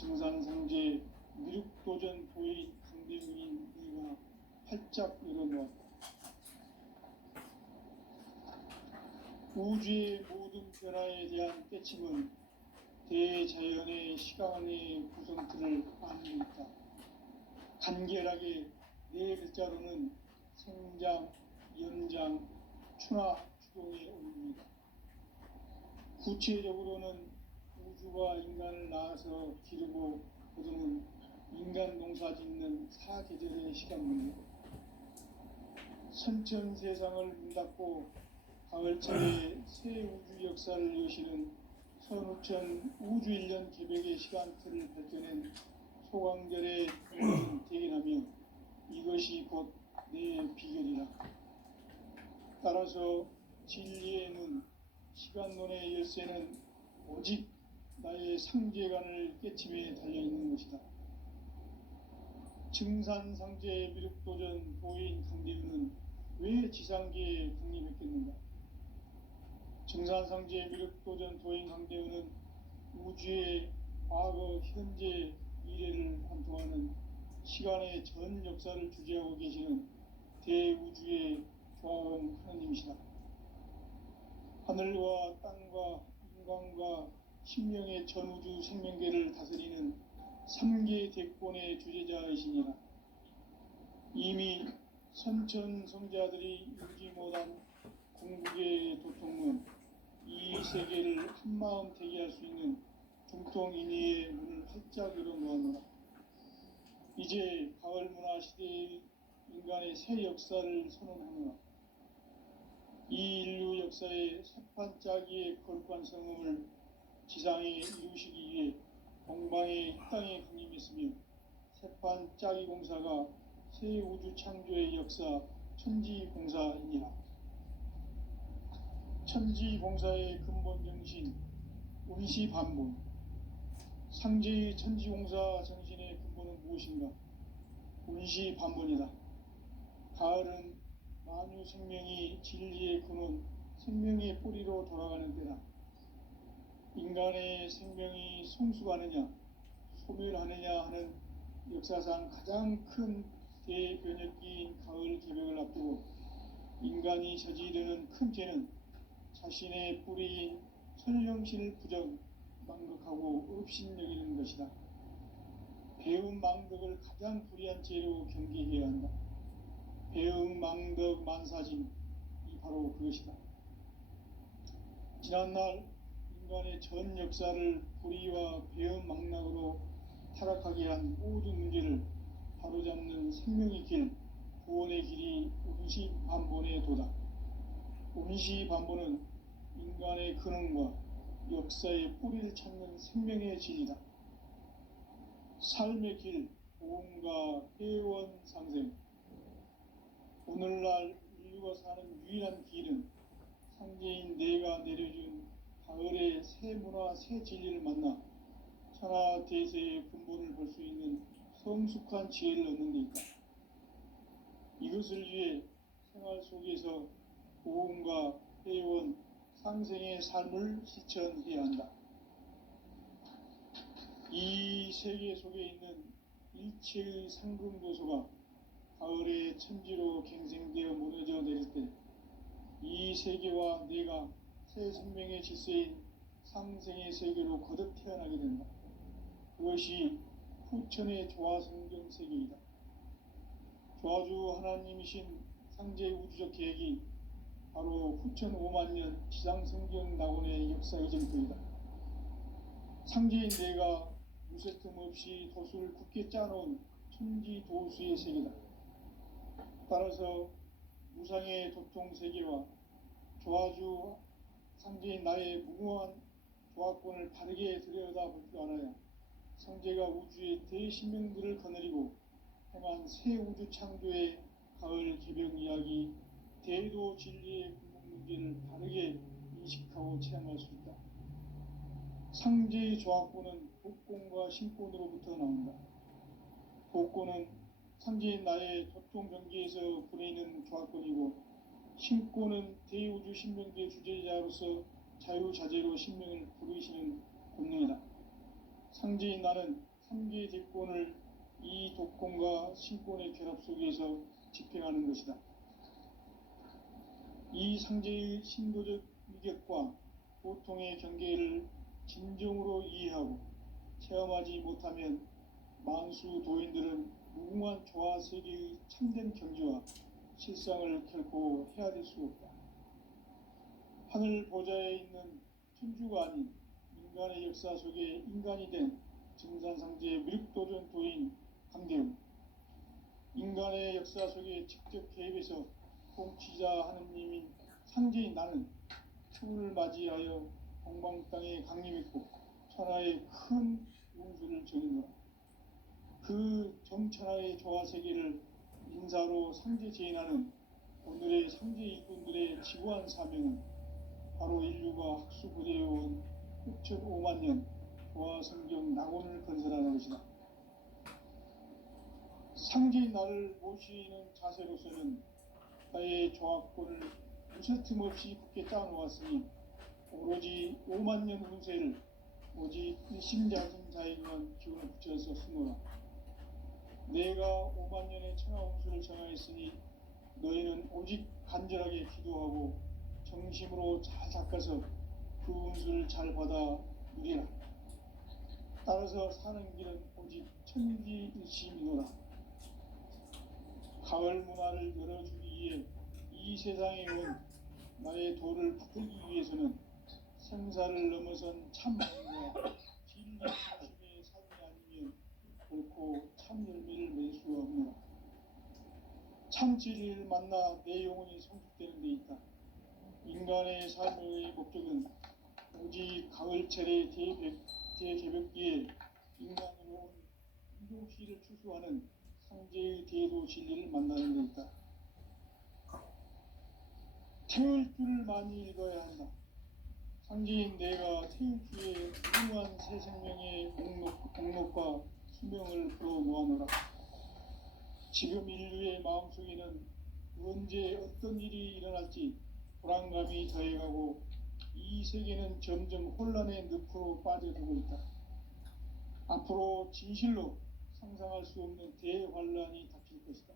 증산상제 미륵도전 보혜인 강대문인 네가 활짝 열어놓았다. 우주의 모든 변화에 대한 깨침은 대자연의 시간의 구성틀을 아는 데 있다. 간결하게 네 글자로는 생장, 연장, 추나 추동에 올립니다. 구체적으로는 우주가 인간을 낳아서 기르고 거두는 인간 농사 짓는 사계절의 시간문이고, 선천 세상을 문 닫고 가을철에 새 우주 역사를 여시는 선우천 우주 1년 개벽의 시간틀을 밝혀낸 소강절의 대견하며 이것이 곧 내 비결이라. 따라서 진리의 눈, 시간론의 열쇠는 오직 나의 상제관을 깨침에 달려있는 것이다. 증산상제 미륵도전 보혜인 강대윤은 왜 지상계에 강림했겠는가? 증산상제 미륵도전 보혜인 강대윤은 우주의 과거, 현재, 미래를 관통하는 시간의 전 역사를 주재하고 계시는 대우주의 조화원 하느님이시다. 하늘과 땅과 인간과 신명의 전우주 생명계를 다스리는 3계 대권의 주재자이시니라. 이미 선천성자들이 읽지 못한 궁극의 도통문, 이 세계를 한마음 대기할 수 있는 중통인의의 문을 활짝 열어놓았노라. 이제 가을 문화 시대의 인간의 새 역사를 선언하노라. 이 인류 역사의 새판짜기의 거룩한 성음을 지상에 이루시기 위해 동방의 이 땅에 강림했으며, 새판짜기 공사가 새 우주 창조의 역사 천지공사이니라. 천지공사의 근본 정신, 운시반본. 상제의 천지공사 정신의 근본은 무엇인가? 운시반본이다. 가을은 만유 생명이 진리의 근원, 생명의 뿌리로 돌아가는 때다. 인간의 생명이 성숙하느냐, 소멸하느냐 하는 역사상 가장 큰 대변혁기인 가을 개벽을 앞두고 인간이 저지르는 큰 죄는 자신의 뿌리인 천령신을 부정, 망극하고 업신여기는 것이다. 배움 망덕을 가장 불의한 죄로 경계해야 한다. 배움 망덕 만사짐이 바로 그것이다. 지난날 인간의 전 역사를 불의와 배움 망락으로 타락하게 한 모든 문제를 바로잡는 생명의 길, 구원의 길이 운시반본의 도다. 운시반본은 인간의 근원과 역사의 뿌리를 찾는 생명의 진리다. 삶의 길, 보험과 회원 상생. 오늘날 인류가 사는 유일한 길은 상제인 내가 내려준 가을의 새 문화, 새 진리를 만나 천하 대세의 근본을 볼 수 있는 성숙한 지혜를 얻는 데 있다. 이것을 위해 생활 속에서 보험과 회원, 상생의 삶을 실천해야 한다. 이 세계 속에 있는 일체의 상금도소가 가을의 천지로 갱생되어 무너져 내릴 때 이 세계와 내가 새 생명의 질서인 상생의 세계로 거듭 태어나게 된다. 그것이 후천의 조화성경 세계이다. 조화주 하나님이신 상제 우주적 계획이 바로 후천 5만년 지상성경 낙원의 역사 이정표이다. 상제인 내가 무쇠틈 없이 도수를 굳게 짜놓은 천지도수의 세계다. 따라서 무상의 도통 세계와 조화주 상제인 나의 무궁한 조화권을 바르게 들여다볼 줄 알아야 상제가 우주의 대신명들을 거느리고 행한 새 우주 창조의 가을 개벽 이야기, 대도 진리의 근본 문제를 바르게 인식하고 체험할 수 있다. 상제의 조화권은 복권과 신권으로부터 나온다. 복권은 상제인 나의 도통 경계에서 보내는 조화권이고, 신권은 대우주 신명계 주제자로서 자유자재로 신명을 부르시는 권능이다. 상제인 나는 3계 대권을 이 독권과 신권의 결합 속에서 집행하는 것이다. 이 상제의 신도적 위격과 고통의 경계를 진정으로 이해하고 체험하지 못하면 만수 도인들은 무궁한 조화 세계의 참된 경지와 실상을 결코 헤아릴 수 없다. 하늘 보좌에 있는 천주가 아닌 인간의 역사 속에 인간이 된 증산상제의 미륵도전 도인 강대웅, 인간의 역사 속에 직접 개입해서 통치자 하느님인 상제인 나는 추운을 맞이하여 동방 땅에 강림했고 천하의 큰 운수를 전했노라. 그 정천하의 조화 세계를 인사로 상제 제인하는 오늘의 상제 일꾼들의 지구한 사명은 바로 인류가 학수 부대해온 6,5만 년 조화 성경 낙원을 건설하는 것이다. 상제인 나를 모시는 자세로서는 나의 조합권을 무쇠틈 없이 굳게 따놓았으니 오로지 5만 년 운세를 오직 일심장신 자에게만 기운을 붙여서 쓰노라. 내가 5만 년의 천하 운수를 정하였으니 너희는 오직 간절하게 기도하고 정심으로 잘 닦아서 그 운수를 잘 받아 누리라. 따라서 사는 길은 오직 천지일심이노라. 가을 문화를 열어주기 위해 이 세상에 온 나의 도를 붙들기 위해서는 생사를 넘어선 참마음과 진리 중심의 삶이 아니면 결코 참 열매를 맺을 수가 없노라. 참 진리를 만나 내 영혼이 성숙되는 데 있다. 인간의 삶의 목적은 오직 가을철의 대개벽기에 인간으로 온 인종씨를 추수하는 상제의 대도 진리를 만나는 데 있다. 태울 줄을 많이 읽어야 한다. 상제인 내가 태울 줄에 무궁한 새 생명의 공록과 수명을 풀어 모아노라. 지금 인류의 마음속에는 언제 어떤 일이 일어날지 불안감이 더해가고 이 세계는 점점 혼란의 늪으로 빠져들고 있다. 앞으로 진실로 상상할 수 없는 대환란이 닥칠 것이다.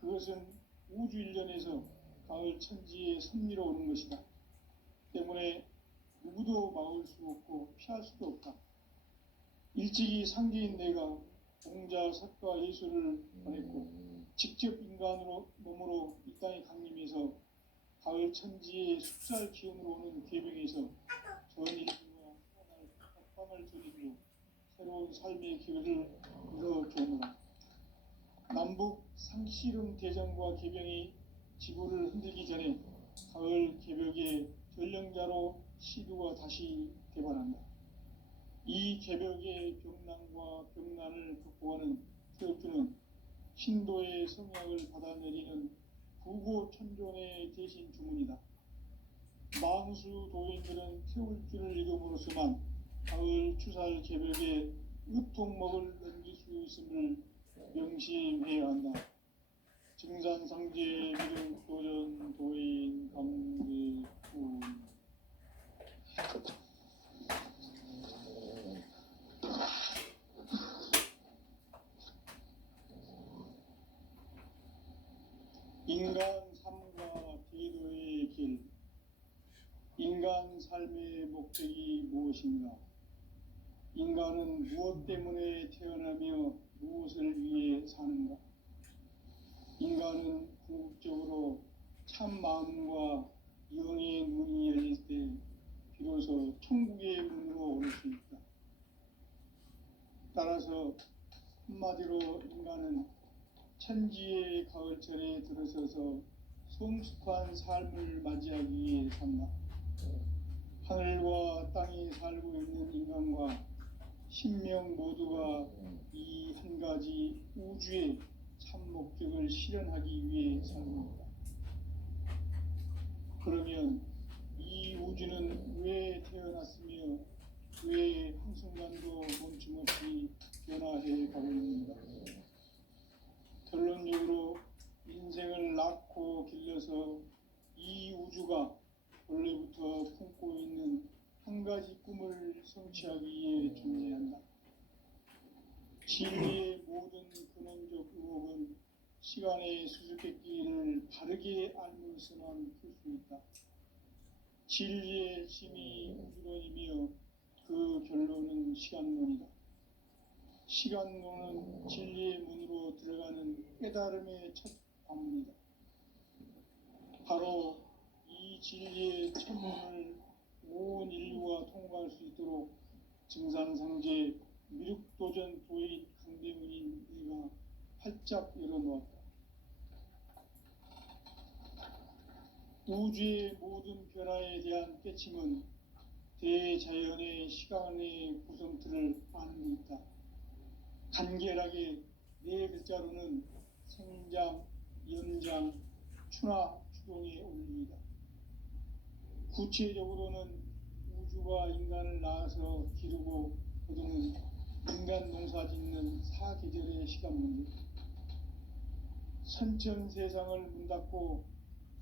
그것은 우주 일련에서 가을 천지의 섭리로 오는 것이다. 때문에 누구도 막을 수 없고 피할 수도 없다. 일찍이 상제인 내가 공자, 석가, 예수를 보냈고 직접 인간으로 몸으로 이 땅에 강림해서 가을 천지의 숙살 기운으로 오는 계명에서 전 인류와 합방을 드리고 새로운 삶의 기회를 이뤄주노라. 남북 상씨름 대전과 개병이 지구를 흔들기 전에 가을 개벽의 전령자로 시두가 다시 개발한다. 이 개벽의 병난과 병난을 극복하는 태울주는 신도의 성약을 받아내리는 부고천존의 대신 주문이다. 만수 도인들은 태울주를 읽음으로써만 가을 추살 개벽에 으통먹을 넘길 수 있음을 명심해야 한다. 증산상제 미륵도전 도인 강대훈. 인간 삶과 기도의 길. 인간 삶의 목적이 무엇인가? 인간은 무엇 때문에 태어나며 무엇을 위해 사는가? 인간은 궁극적으로 참 마음과 영의 문이 열릴 때 비로소 천국의 문으로 오를 수 있다. 따라서 한마디로 인간은 천지의 가을철에 들어서서 성숙한 삶을 맞이하기 위해 산다. 하늘과 땅에 살고 있는 인간과 신명 모두가 이 한 가지 우주의 참 목적을 실현하기 위해 살고 있다. 그러면 이 우주는 왜 태어났으며 왜 한순간도 멈춤없이 변화해 가고 있는가? 결론적으로 인생을 낳고 길러서 이 우주가 원래부터 품고 있는 한 가지 꿈을 성취하기 위해 존재한다. 진리의 모든 근원적 의혹은 시간의 수수께끼를 바르게 알면서만 풀 수 있다. 진리의 힘이 우주론이며 그 결론은 시간론이다. 시간론은 진리의 문으로 들어가는 깨달음의 첫 관문이다. 바로 이 진리의 첫 문을 온 인류가 통과할 수 있도록 증산상제 미륵도전 도인 강대문인 내가 활짝 열어놓았다. 우주의 모든 변화에 대한 깨침은 대자연의 시간의 구성틀을 아는 데 있다. 간결하게 네 글자로는 생장, 연장, 추나 추동의 원리이다. 구체적으로는 우주가 인간을 낳아서 기르고 거두는 인간 농사 짓는 사계절의 시간 문제, 선천 세상을 문 닫고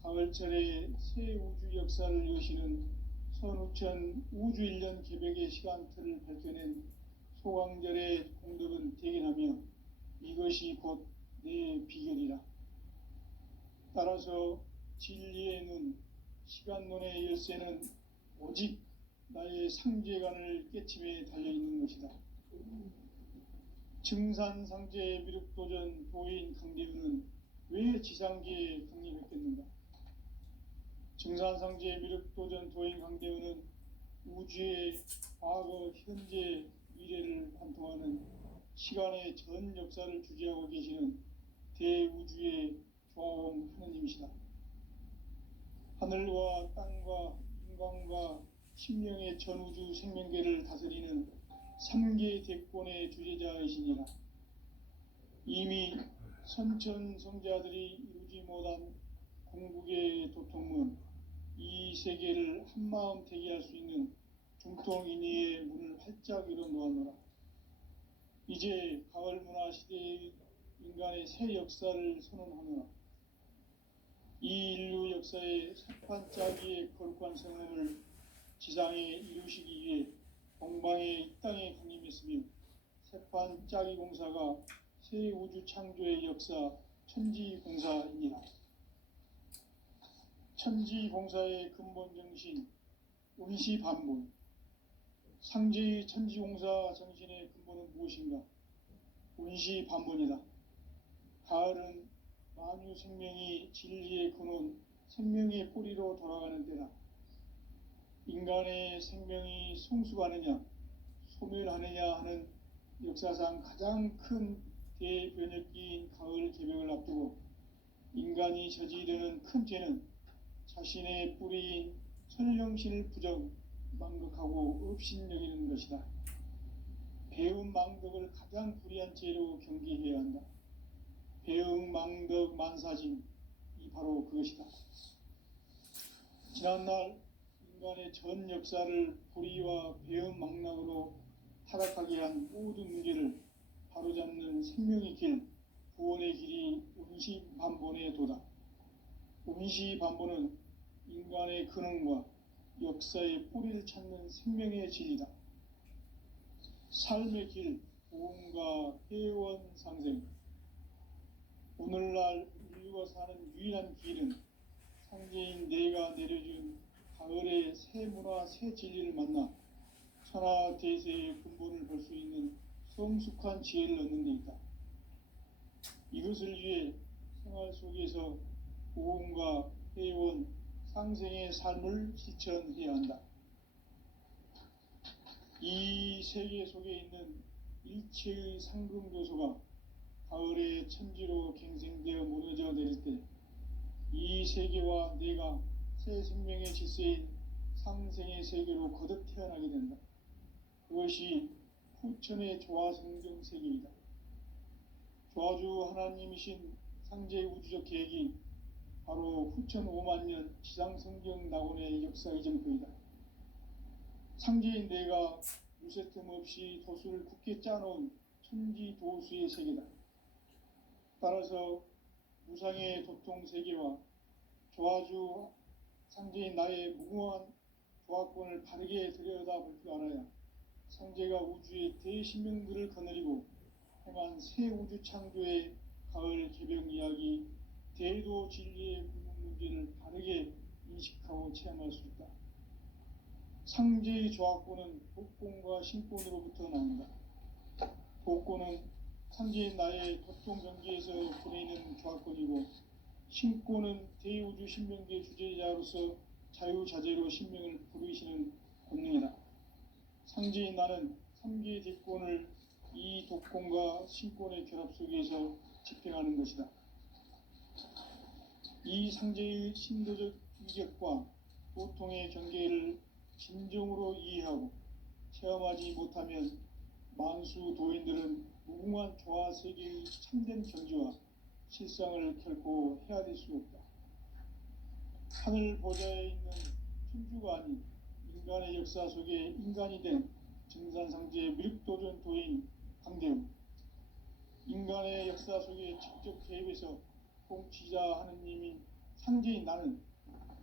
가을철에 새 우주 역사를 여시는 선우천 우주 1년 개벽의 시간틀을 밝혀낸 소강절의 공덕은 대견하며 이것이 곧 내 비결이라. 따라서 진리의 눈, 시간론의 열쇠는 오직 나의 상제관을 깨침에 달려있는 것이다. 증산상제 미륵도전 도인 강대윤은 왜 지상계에 강림했겠는가? 증산상제 미륵도전 도인 강대윤은 우주의 과거, 현재, 미래를 관통하는 시간의 전 역사를 주재하고 계시는 대우주의 조화원 하느님이시다. 하늘과 땅과 인간과 심령의 전우주 생명계를 다스리는 3계 대권의 주제자이시니라. 이미 선천성자들이 이루지 못한 궁극의 도통문, 이 세계를 한마음 대기할 수 있는 중통인의의 문을 활짝 열어놓았노라. 이제 가을 문화 시대의 인간의 새 역사를 선언하노라. 이 인류 역사의 새판짜기의 거룩한 성음을 지상에 이루시기 위해 동방에 이 땅에 강림했으며 새판짜기 공사가 새 우주 창조의 역사 천지공사이니라. 천지공사의 근본 정신 운시반본, 상제의 천지공사 정신의 근본은 무엇인가? 운시반본이다. 가을은 만유 생명이 진리의 근원, 생명의 뿌리로 돌아가는 때다. 인간의 생명이 성숙하느냐, 소멸하느냐 하는 역사상 가장 큰 대변혁기인 가을 개벽을 앞두고 인간이 저지르는 큰 죄는 자신의 뿌리인 천령신을 부정, 망극하고 업신여기는 것이다. 배움 망덕을 가장 불의한 죄로 경계해야 한다. 배움 망덕 만사짐이 바로 그것이다. 지난날 인간의 전 역사를 불의와 배움 망락으로 타락하게 한 모든 문제를 바로잡는 생명의 길, 구원의 길이 운시반본의 도다. 운시반본은 인간의 근원과 역사의 뿌리를 찾는 생명의 진리다. 삶의 길, 보험과 회원 상생. 오늘날 인류가 사는 유일한 길은 상제인 내가 내려준 가을의 새 문화, 새 진리를 만나 천하대세의 근본을 볼 수 있는 성숙한 지혜를 얻는 데 있다. 이것을 위해 생활 속에서 보험과 회원, 상생의 삶을 실천해야 한다. 이 세계 속에 있는 일체의 상금 요소가 가을의 천지로 갱생되어 무너져 내릴 때 이 세계와 내가 새 생명의 질서인 상생의 세계로 거듭 태어나게 된다. 그것이 후천의 조화성경 세계이다. 조화주 하나님이신 상제의 우주적 계획이 바로 후천 5만 년 지상성경 낙원의 역사 이정표이다. 상제인 내가 무쇠틈 없이 도수를 굳게 짜놓은 천지도수의 세계다. 따라서 무상의 도통 세계와 조화주 상제인 나의 무궁한 조화권을 바르게 들여다볼 줄 알아야 상제가 우주의 대신명들을 거느리고 행한 새 우주 창조의 가을 개벽 이야기, 대도 진리의 궁극 문제를 바르게 인식하고 체험할 수 있다. 상제의 조합권은 독권과 신권으로부터 나온다. 독권은 상제인 나의 고통 경계에서 보내는 조합권이고, 신권은 대우주 신명계 주제자로서 자유자재로 신명을 부르시는 권능이다. 상제인 나는 3개의 대권을 이 독권과 신권의 결합 속에서 집행하는 것이다. 이 상제의 신도적 위력과 고통의 경계를 진정으로 이해하고 체험하지 못하면 만수 도인들은 무궁한 조화 세계의 참된 경지와 실상을 결코 헤아릴 수 없다. 하늘 보좌에 있는 천주가 아닌 인간의 역사 속에 인간이 된 증산상제의 미륵도전 도인 강대웅, 인간의 역사 속에 직접 개입해서 통치자 하느님인 상제인 나는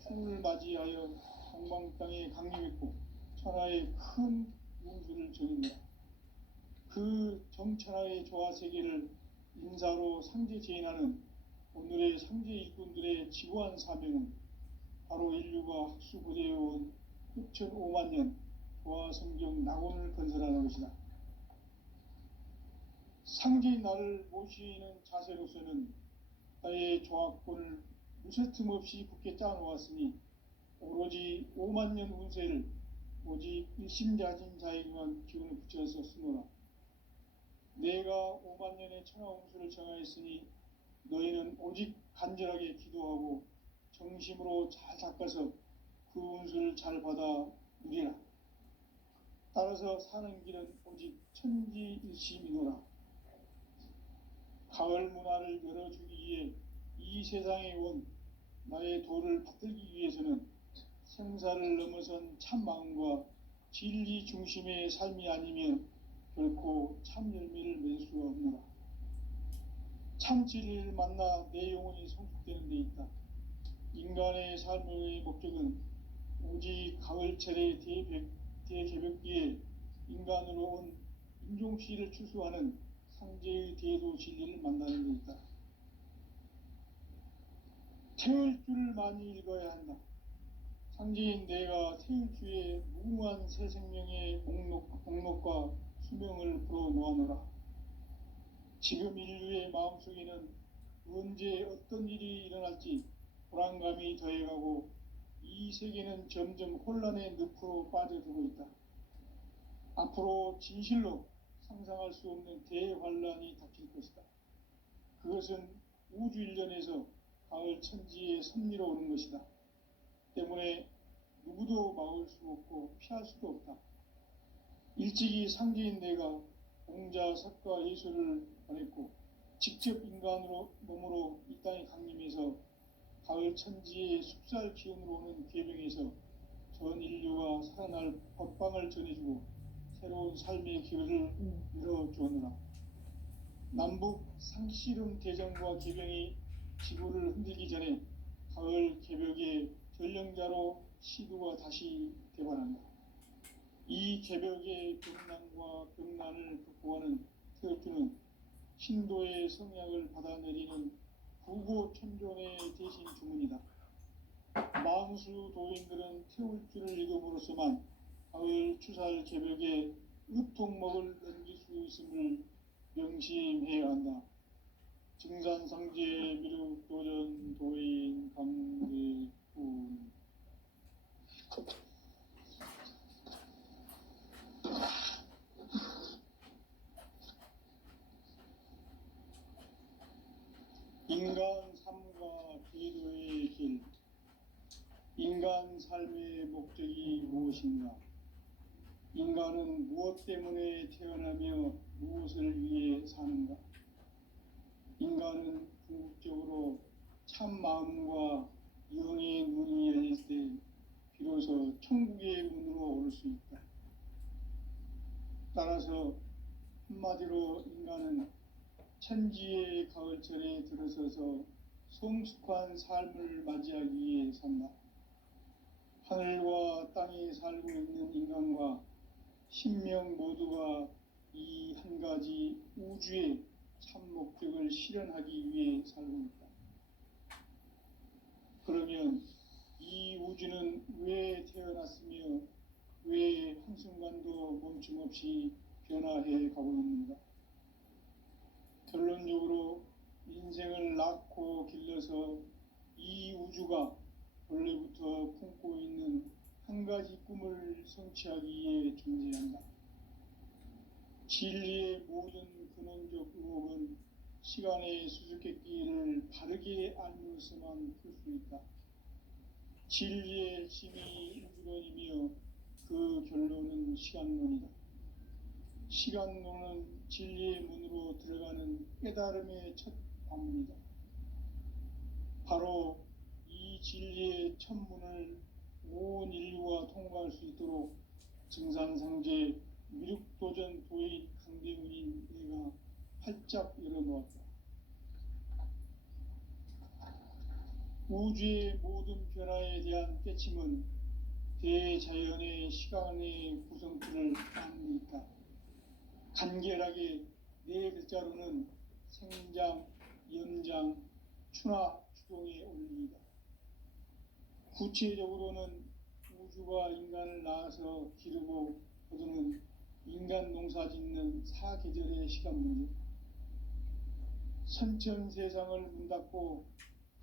春을 맞이하여 동방 땅에 강림했고 천하의 큰 운수를 전했다. 그 정천하의 조화 세계를 인사로 상제 제인하는 오늘의 상제 일꾼들의 지구한 사명은 바로 인류가 학수고대해온 흡천 5만 년 조화 성경 낙원을 건설하는 것이다. 상제인 나를 모시는 자세로서는 나의 조합권을 무쇠틈 없이 굳게 짜놓았으니 오로지 5만 년 운세를 오직 일심자진 자에게만 기운을 붙여서 쓰노라. 내가 5만 년의 천하 운수를 정하였으니 너희는 오직 간절하게 기도하고 정심으로 잘 닦아서 그 운수를 잘 받아 누리라. 따라서 사는 길은 오직 천지일심이노라. 가을 문화를 열어주기 위해 이 세상에 온 나의 도를 받들기 위해서는 생사를 넘어선 참 마음과 진리 중심의 삶이 아니면 결코 참 열매를 맺을 수가 없노라. 참 진리를 만나 내 영혼이 성숙되는 데 있다. 인간의 삶의 목적은 오직 가을철의 대개벽기에 인간으로 온 인종씨를 추수하는 상제의 대도 진리를 만나는 데 있다. 태울 줄을 많이 읽어야 한다. 상제인 내가 태울 주의 무궁한 새 생명의 목록과 수명을 풀어 놓아노라. 지금 인류의 마음속에는 언제 어떤 일이 일어날지 불안감이 더해가고 이 세계는 점점 혼란의 늪으로 빠져들고 있다. 앞으로 진실로 상상할 수 없는 대환란이 닥칠 것이다. 그것은 우주 일련에서 가을 천지에 섭리로 오는 것이다. 때문에 누구도 막을 수 없고 피할 수도 없다. 일찍이 상제인 내가 공자, 석가, 예수를 보냈고 직접 인간으로 몸으로 이 땅에 강림해서 가을 천지의 숲살 기운으로 오는 괴병에서 전 인류가 살아날 법방을 전해주고 새로운 삶의 기회를 열어주었노라. 남북 상씨름 대전과 개병이 지구를 흔들기 전에 가을 개벽의 전령자로 시두가 다시 대발한다. 이 개벽의 병난과 병난을 극복하는 태엽주는 신도의 성약을 받아내리는 구고천존의 대신 주문이다. 만수 도인들은 태울주를 읽음으로써만 가을 추살 개벽에 으통목을 넘길 수 있음을 명심해야 한다. 증산상제 미륵도전 도인 강대훈. 인간 삶과 기도의 길. 인간 삶의 목적이 무엇인가? 인간은 무엇 때문에 태어나며 무엇을 위해 사는가? 인간은 궁극적으로 참 마음과 영의 눈이 열릴 때 비로소 천국의 문으로 올 수 있다. 따라서 한마디로 인간은 천지의 가을철에 들어서서 성숙한 삶을 맞이하기 위해 산다. 하늘과 땅에 살고 있는 인간과 신명 모두가 이 한 가지 우주의 참 목적을 실현하기 위해 살고 있다. 그러면 이 우주는 왜 태어났으며 왜 한순간도 멈춤없이 변화해 가고 있는가? 결론적으로 인생을 낳고 길러서 이 우주가 원래부터 품고 있는 한 가지 꿈을 성취하기 위해 존재한다. 진리의 모든 근원적 의혹은 시간의 수수께끼를 바르게 알면서만 풀 수 있다. 진리의 핵심이 우주론이며 그 결론은 시간론이다. 시간론은 진리의 문으로 들어가는 깨달음의 첫 관문이다. 바로 이 진리의 첫 문을 온 인류가 통과할 수 있도록 증산상제 미륵도전 도인 강대훈인 내가 활짝 열어놓았다. 우주의 모든 변화에 대한 깨침은 대자연의 시간의 구성틀을 안에 있다. 간결하게 네 글자로는 생장, 연장, 추나 추동의 원리이다. 구체적으로는 우주가 인간을 낳아서 기르고 거두는 인간 농사 짓는 사계절의 시간 문제, 선천 세상을 문 닫고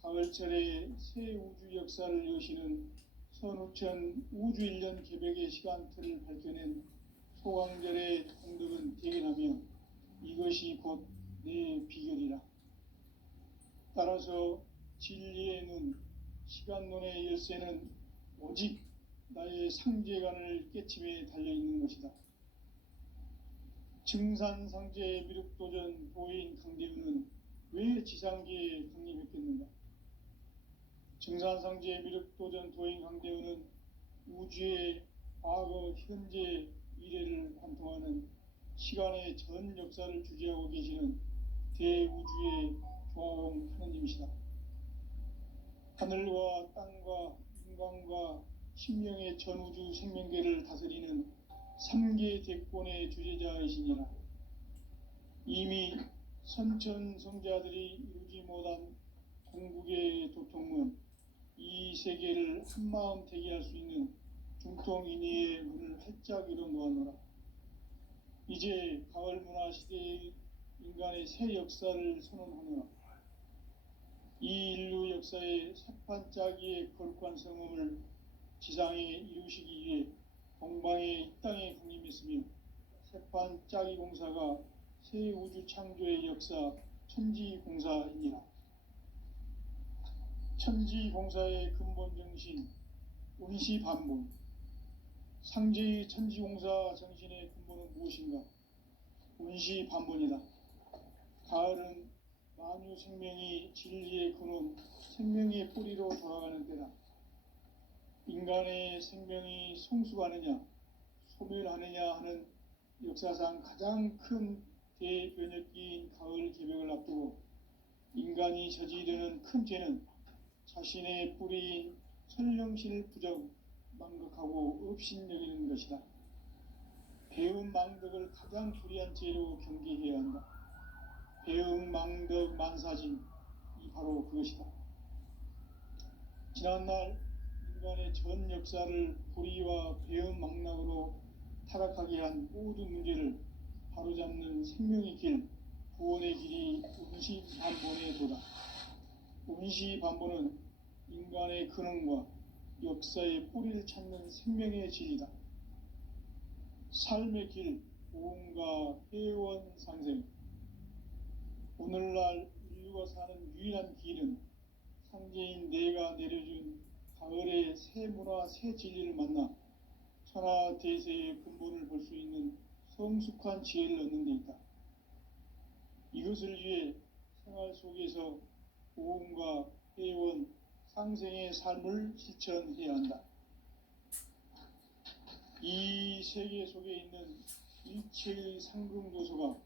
가을철에 새 우주 역사를 여시는 선우천 우주 1년 개백의 시간틀을 밝혀낸 소강절의 공덕은 대견하며 이것이 곧 내 비결이라. 따라서 진리의 눈, 시간론의 열쇠는 오직 나의 상제관을 깨침에 달려있는 것이다. 증산상제 미륵도전 도인 강대훈은 왜 지상계에 강림했겠는가? 증산상제 미륵도전 도인 강대훈은 우주의 과거, 현재, 미래를 관통하는 시간의 전 역사를 주재하고 계시는 대우주의 조화홍 하느님이시다. 하늘과 땅과 인간과 심령의 전우주 생명계를 다스리는 3계 대권의 주제자이시니라. 이미 선천성자들이 이루지 못한 궁극의 도통문, 이 세계를 한마음 되게 할 수 있는 중통인의의 문을 활짝 열어놓아노라. 이제 가을 문화 시대의 인간의 새 역사를 선언하노라. 이 인류 역사의 새판짜기의 거룩한 성음을 지상에 이루시기 위해 동방의 이 땅에 강림했으며 새판짜기 공사가 새 우주 창조의 역사 천지공사이니라. 천지공사의 근본 정신 운시반본, 상제의 천지공사 정신의 근본은 무엇인가? 운시반본이다. 가을은 만유 생명이 진리의 근원, 생명의 뿌리로 돌아가는 때다. 인간의 생명이 성숙하느냐, 소멸하느냐 하는 역사상 가장 큰 대변혁기인 가을 개벽을 앞두고 인간이 저지르는 큰 죄는 자신의 뿌리인 설령신을 부정, 망극하고 업신여기는 것이다. 배움 망덕을 가장 불의한 죄로 경계해야 한다. 배움 망덕 만사진, 이 바로 그것이다. 지난날 인간의 전 역사를 불의와 배움 망락으로 타락하게 한 모든 문제를 바로잡는 생명의 길, 구원의 길이 운시반본의 도다. 운시반본은 인간의 근원과 역사의 뿌리를 찾는 생명의 진리다. 삶의 길, 보험과 회원 상생. 오늘날 인류가 사는 유일한 길은 상제인 내가 내려준 가을의 새 문화, 새 진리를 만나 천하대세의 근본을 볼 수 있는 성숙한 지혜를 얻는 데 있다. 이것을 위해 생활 속에서 보험과 회원, 상생의 삶을 실천해야 한다. 이 세계 속에 있는 일체의 상금도서가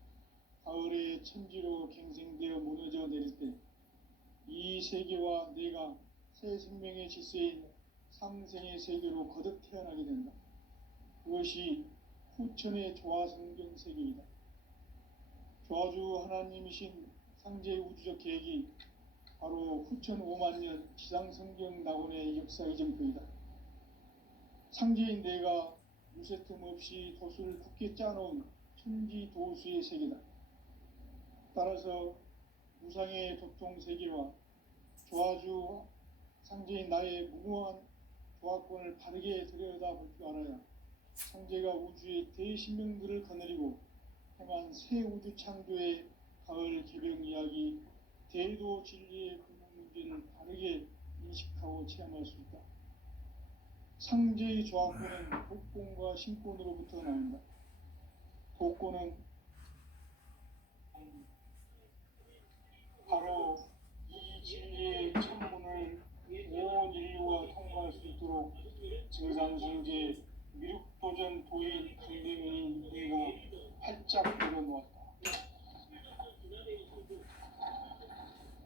가을의 천지로 갱생되어 무너져 내릴 때 이 세계와 내가 새 생명의 질서인 상생의 세계로 거듭 태어나게 된다. 그것이 후천의 조화 성경 세계이다. 조화주 하나님이신 상제의 우주적 계획이 바로 후천 5만 년 지상 성경 낙원의 역사의 정표이다. 상제인 내가 무쇠틈 없이 도수를 굳게 짜놓은 천지 도수의 세계다. 따라서 무상의 도통 세계와 조화주 상제인 나의 무모한 조화권을 바르게 들여다볼 줄 알아야 상제가 우주의 대신명들을 거느리고 행한 새 우주 창조의 가을 개벽 이야기, 대도 진리의 근원 문제를 바르게 인식하고 체험할 수 있다. 상제의 조화권은 독권과 신권으로부터 나온다. 독권은 바로 이 진리의 천문을 온 인류가 통과할 수 있도록 증산승제 미륵도전 도인 강대면인 우리가 활짝 열어놓았다.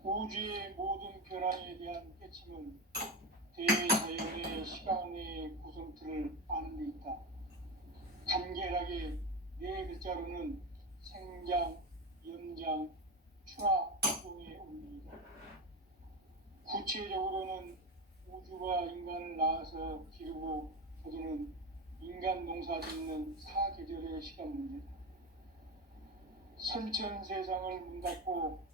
우주의 모든 변화에 대한 깨침은 대자연의 시간의 구성틀을 아는 데 있다. 간결하게 네 글자로는 생장, 연장, 추나 활동의 원리이다. 구체적으로는 우주가 인간을 낳아서 기르고 거두는 인간 농사 짓는 사계절의 시간 문제다. 선천 세상을 문 닫고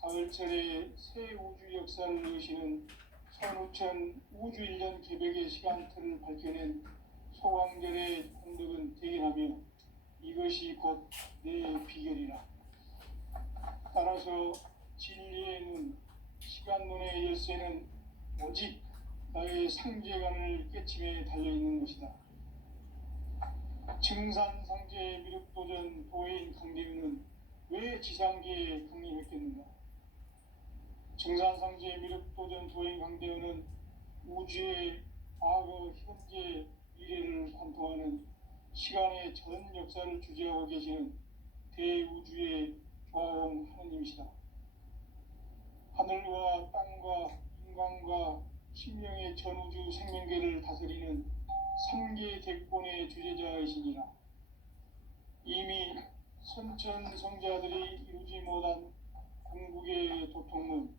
가을철에 새 우주 역사를 여시는 선우천 우주 1년 개벽의 시간틀을 밝혀낸 소광절의 공덕은 대견하며 이것이 곧 내 비결이라. 따라서 진리의 눈, 시간론의 열쇠는 오직 나의 상제관을 깨침에 달려있는 것이다. 증산상제 미륵도전 도인 강대윤은 왜 지상계에 강림했겠는가? 증산상제 미륵도전 도인 강대윤은 우주의 과거, 현재, 미래를 관통하는 시간의 전 역사를 주재하고 계시는 대우주의 조화원 하느님이시다. 하늘과 땅과 인간과 신명의 전우주 생명계를 다스리는 삼계 대권의 주제자이시니라. 이미 선천 성자들이 이루지 못한 궁극의 도통은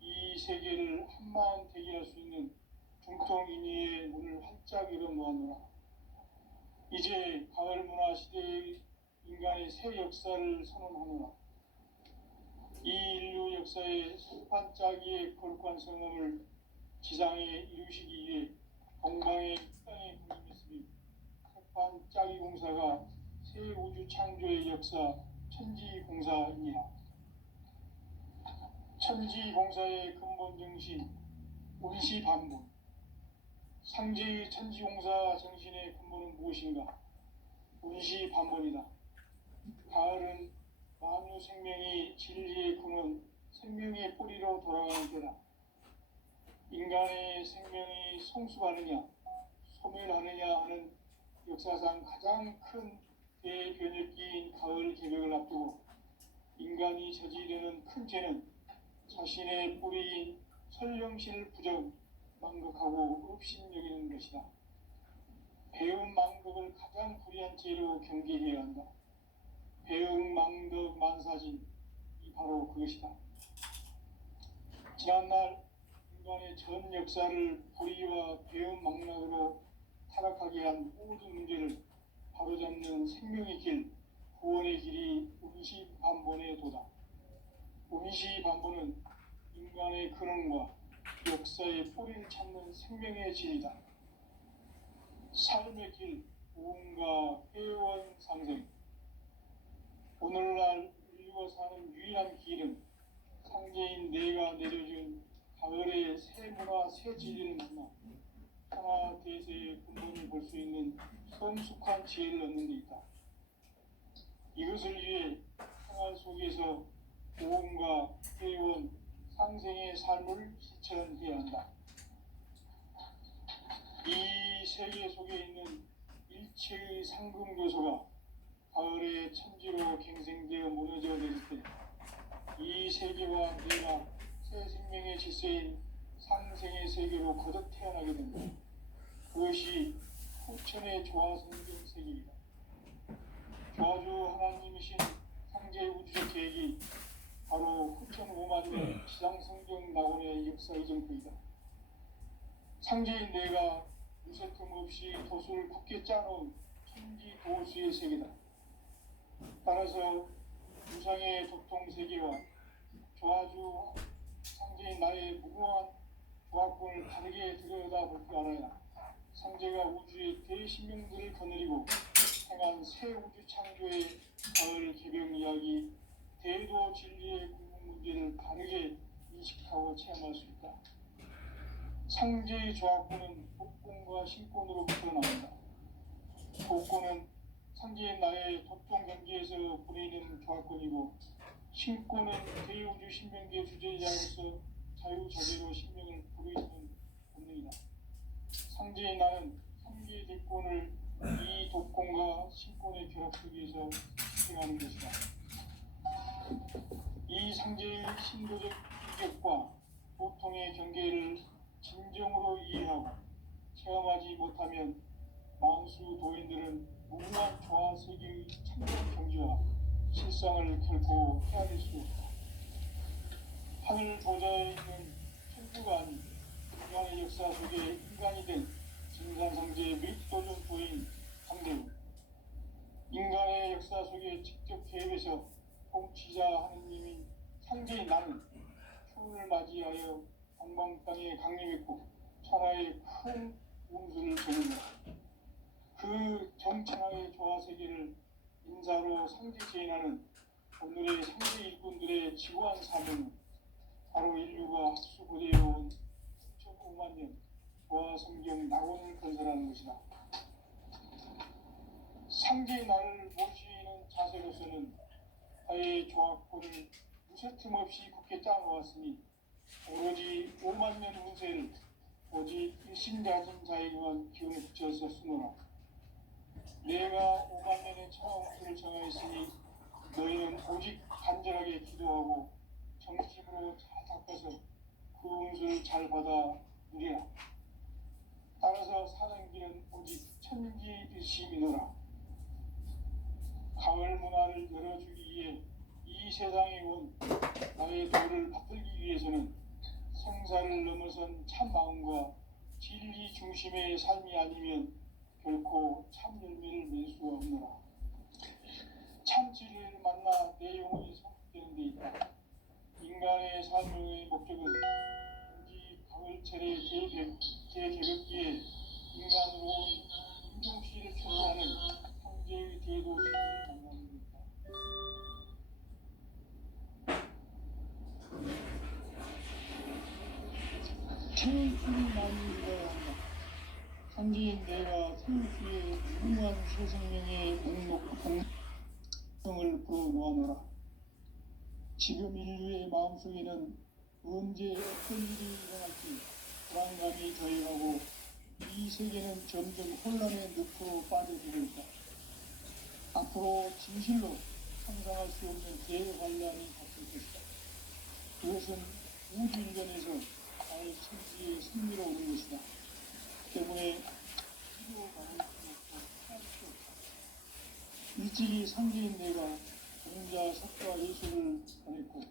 이 세계를 한마음 대기할 수 있는 중통인의의 문을 활짝 열어놓았노라. 이제 가을 문화 시대의 인간의 새 역사를 선언하노라. 이 인류 역사의 첫 반짝이의 거룩한 성험을 지상에 이루시기 위해 건강의 땅에 군림했으니 첫 반짝이 공사가 새 우주 창조의 역사 천지공사이니라. 천지공사의 근본 정신 운시반본. 상제의 천지공사 정신의 근본은 무엇인가? 운시반본이다. 가을은 만유 생명이 진리의 근원, 생명의 뿌리로 돌아가는 때다. 인간의 생명이 성숙하느냐, 소멸하느냐 하는 역사상 가장 큰 대변혁기인 가을 개벽을 앞두고 인간이 저지르는 큰 죄는 자신의 뿌리인 설령실 부정, 망극하고 업신여기는 것이다. 배움 망극을 가장 불의한 죄로 경계해야 한다. 배움 망덕 만사진, 이 바로 그것이다. 지난날 인간의 전 역사를 불의와 배움 망락으로 타락하게 한 모든 문제를 바로잡는 생명의 길, 구원의 길이 운시반본의 도다. 운시반본은 인간의 근원과 역사의 뿌리를 찾는 생명의 진리다. 삶의 길, 무언가 회원 상생. 오늘날 인류가 사는 유일한 길은 상제인 내가 내려준 가을의 새 문화, 새 진리를 만나 하나 대세의 근본을 볼 수 있는 성숙한 지혜를 얻는 데 있다. 이것을 위해 생활 속에서 보험과 회원, 상생의 삶을 실천해야 한다. 이 세계 속에 있는 일체의 상금 교소가 가을의 천지로 갱생되어 무너져 내릴 때 이 세계와 내가 새 생명의 질서인 상생의 세계로 거듭 태어나게 된다. 그것이 후천의 조화 성경 세계이다. 조화주 하나님이신 상제 우주적 계획이 바로 9.5만 년 지상성경 낙원의 역사의 정토이다. 상제인 내가 무색함 없이 도수를 굳게 짜놓은 천지 도수의 세계다. 따라서 무상의 도통 세계와 조화주 상제인 나의 무궁한 조합권을 다르게 들여다볼 줄 알아야 상제가 우주의 대신명들을 거느리고 행한 새 우주 창조의 가을 개병 이야기, 대도 진리의 궁극 문제를 바르게 인식하고 체험할 수 있다. 상제의 조합권은 복권과 신권으로부터 나온다. 복권은 상제의 나의 도통 경계에서 보내는 조합권이고, 신권은 대우주 신명계 주제자로서 자유자재로 신명을 부르짖는 본능이다. 상제의 나는 3개의 대권을 이 독권과 신권의 결합 속에서 수행하는 것이다. 이 상제의 신도적 인격과 보통의 경계를 진정으로 이해하고 체험하지 못하면 만수 도인들은 무궁한 조화 세계의 창조 경지와 실상을 결코 헤아릴 수 없다. 하늘 보좌에 있는 천주가 아닌 인간의 역사 속에 인간이 된 진산상제의 밑도준 도인 강대우, 인간의 역사 속에 직접 개입해서 통치자 하느님인 상제인 나는 추운을 맞이하여 동방 땅에 강림했고 천하의 큰 운수를 전했다. 그 정천하의 조화 세계를 인사로 상제 제인하는 오늘의 상제 일꾼들의 지고한 사명은 바로 인류가 학수고대해온 9.5만 년 조화 성경 낙원을 건설하는 것이다. 상제의 나를 모시는 자세로서는 나의 조합권을 무쇠틈 없이 굳게 짜놓았으니 오로지 5만 년 운세를 오직 일심가진 자에게만 기운을 붙여서 쓰노라. 내가 5만 년의 천하운수를 정하였으니 너희는 오직 간절하게 기도하고 정식으로 잘 닦아서 그 운수를 잘 받아 누리라. 따라서 사는 길은 오직 천지일심이노라. 가을 문화를 열어주기 위해 이 세상에 온 나의 도를 받들기 위해서는 생사를 넘어선 참 마음과 진리 중심의 삶이 아니면 결코 참 열매를 맺을 수가 없노라. 참 진리를 만나 내 영혼이 성숙되는 데 있다. 인간의 삶의 목적은 오직 가을철의 대개벽기에 인간으로 온 인종시를 표시하는 황제의 대도시를 만나는 것이다. 태울 줄이 많이 읽어야 한다. 상제인 내가 태울 줄의 무궁한 새 생명의 목록을 불어놓아노라. 지금 인류의 마음속에는 언제 어떤 일이 일어날지 불안감이 더해가고 이 세계는 점점 혼란의 늪으로 빠져들고 있다. 앞으로 진실로 상상할 수 없는 대환란이 닥칠 것이다. 그것은 우주 일변에서 나의 천지에 승리로 오는 것이다. 때문에 필요가는 수 없고 피할 수 없다. 일찍이 상제인 내가 공자 석과 예수를 보냈고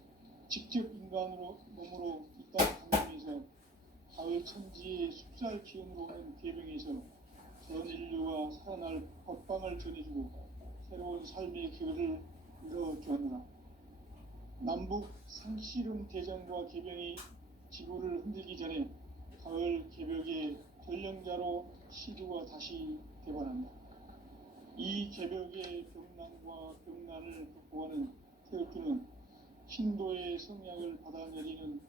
직접 인간으로 몸으로 이 땅 강림해서 가을 천지의 숲살 기운으로 오는 계병에서 전 인류가 살아날 법방을 전해주고 새로운 삶의 기회를 열어주었노라. 남북 상씨름 대전과 계병이 지구를 흔들기 전에 가을 개벽의 전령자로 시주가 다시 되관한다. 이 개벽의 병난과 병난을 극복하는 태극기는 신도의 성약을 받아내리는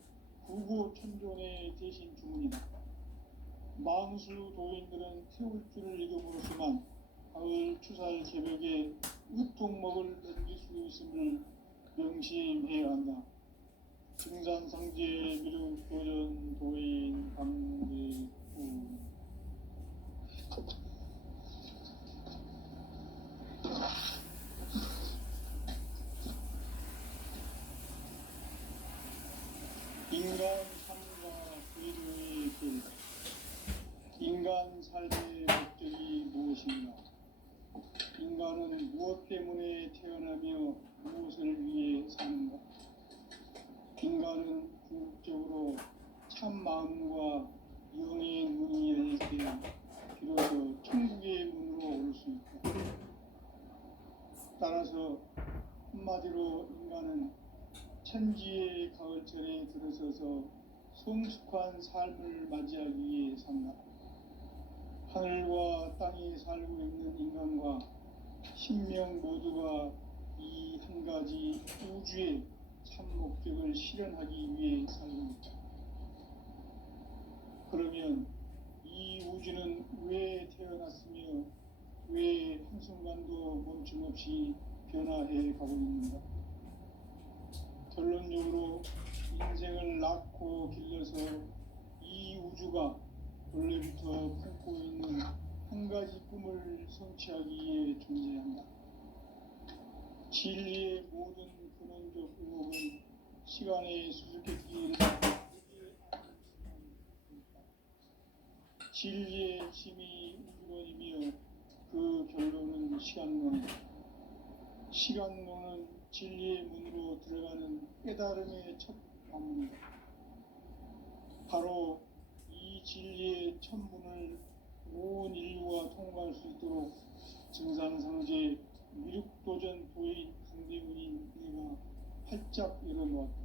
구고 천존의 대신 주문이다. 만수 도인들은 태울 줄을 읽음으로써만 가을 추살 개벽의 으통목을 넘길 수 있음을 명심해야 한다. 증산상제 미륵 도전 도인 강대우. 인간 삶과 의료의 길. 인간 삶의 목적이 무엇인가? 인간은 무엇 때문에 태어나며 무엇을 위해 사는가? 인간은 궁극적으로 참 마음과 영의 문이 열릴 때 비로소 천국의 문으로 올 수 있다. 따라서 한마디로 인간은 천지의 가을철에 들어서서 성숙한 삶을 맞이하기 위해 산다. 하늘과 땅에 살고 있는 인간과 신명 모두가 이 한 가지 우주의 참 목적을 실현하기 위해 살고 있다. 그러면 이 우주는 왜 태어났으며 왜 한순간도 멈춤없이 변화해 가고 있는가? 결론적으로 인생을 낳고 길러서 이 우주가 원래부터 품고 있는 한 가지 꿈을 성취하기 위해 존재한다. 진리의 모든 근원적 의혹은 시간의 수수께끼를 진리의 핵심이 우주론이며 그 결론은 시간론이다. 시간론은 진리의 문으로 들어가는 깨달음의 첫 방문이다. 바로 이 진리의 첫 문을 온 인류가 통과할 수 있도록 증산상제 미륵도전 도인 강대문인 내가 활짝 열어놓았다.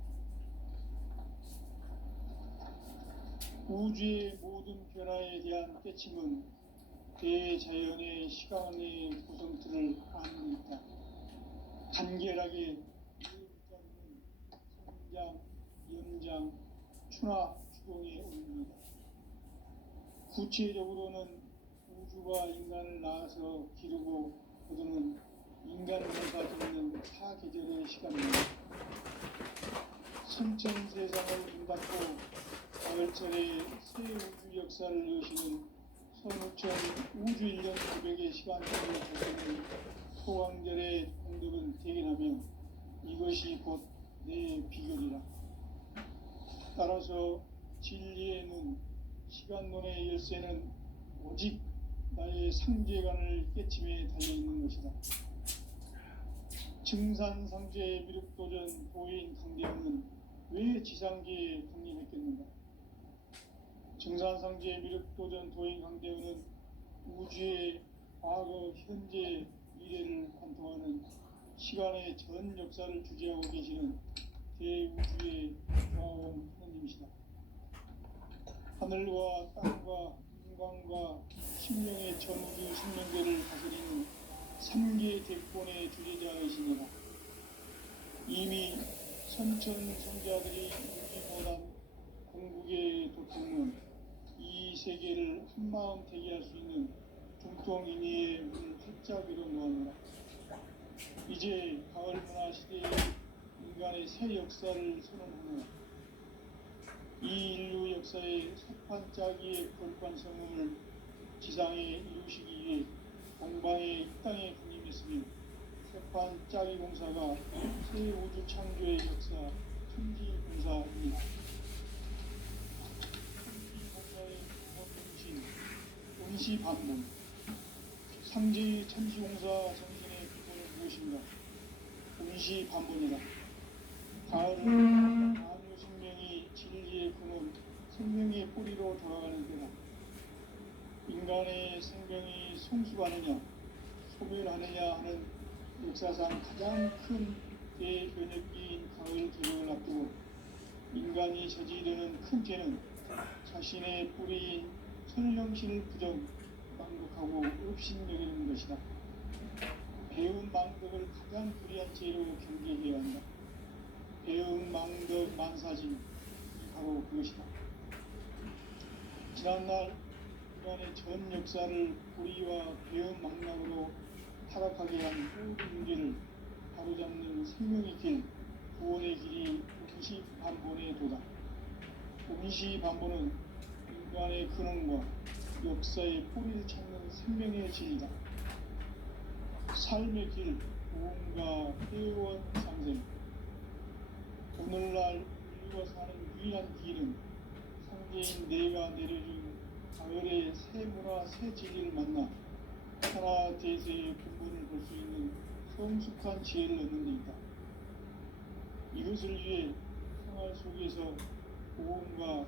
우주의 모든 변화에 대한 깨침은 대자연의 시간의 구성틀을 아는 데 있다. 간결하게 이해하는 성장, 연장, 추나 추동의 원리이다. 구체적으로는 우주가 인간을 낳아서 기르고 거두는 인간을 가지는 사계절의 시간입니다. 선천세상을 문닫고 가을철에 새 우주 역사를 여시는 선우천 우주 1년 900의 시간들을 거두는 소강절의 공덕은 대견하며 이것이 곧 내 비결이라. 따라서 진리의 문, 시간론의 열쇠는 오직 나의 상제관을 깨침에 달려있는 것이다. 증산상제 미륵도전 도인 강대원은 왜 지상계에 강림했겠는가? 증산상제 미륵도전 도인 강대원은 우주의 과거, 현재, 미래를 관통하는 시간의 전 역사를 주재하고 계시는 대우주의 조화원 하느님이시다. 하늘과 땅과 인간과 신명의 전우주 신명계를 다스리는 3계 대권의 주제자이시니라. 이미 선천성자들이 우리보다 공국에 도통은 이 세계를 한마음 되게 할 수 있는 중통인의의 문을 활짝 열어놓았노라. 이제 가을 문화 시대의 인간의 새 역사를 선언하며 이 인류 역사의 석판짜기의 거룩한 성공을 지상에 이루시기 위해 동방의 이 땅에 군림했으며 석판짜기 공사가 새 우주 창조의 역사 천지공사입니다. 천지공사의 중심, 원시반문, 상제의 천지공사 정신의 기본은 무엇인가? 원시반문이다. 가을은 만유 생명이 진리의 근원, 생명의 뿌리로 돌아가는 때다. 인간의 생명이 성숙하느냐, 소멸하느냐 하는 역사상 가장 큰 대변혁기인 가을 개혁을 앞두고 인간이 저지르는 큰 죄는 자신의 뿌리인 천령신을 부정, 망독하고 업신여기는 것이다. 배운 망덕을 가장 불의한 죄로 경계해야 한다. 배운 망덕 만사진, 바로 그것이다. 지난날 인간의 전 역사를 불의와 배운 망락으로 타락하게 한 모든 문제를 바로잡는 생명의 길, 구원의 길이 원시반본의 도다. 원시반본은 인간의 근원과 역사의 뿌리를 찾는 생명의 진리다. 삶의 길, 무언가 회원 상생. 오늘날 인류가 사는 유일한 길은 상제인 내가 내려준 가을의 새 문화, 새 진리를 만나 천하 대세의 근본을 볼 수 있는 성숙한 지혜를 얻는 데 있다. 이것을 위해 생활 속에서 보험과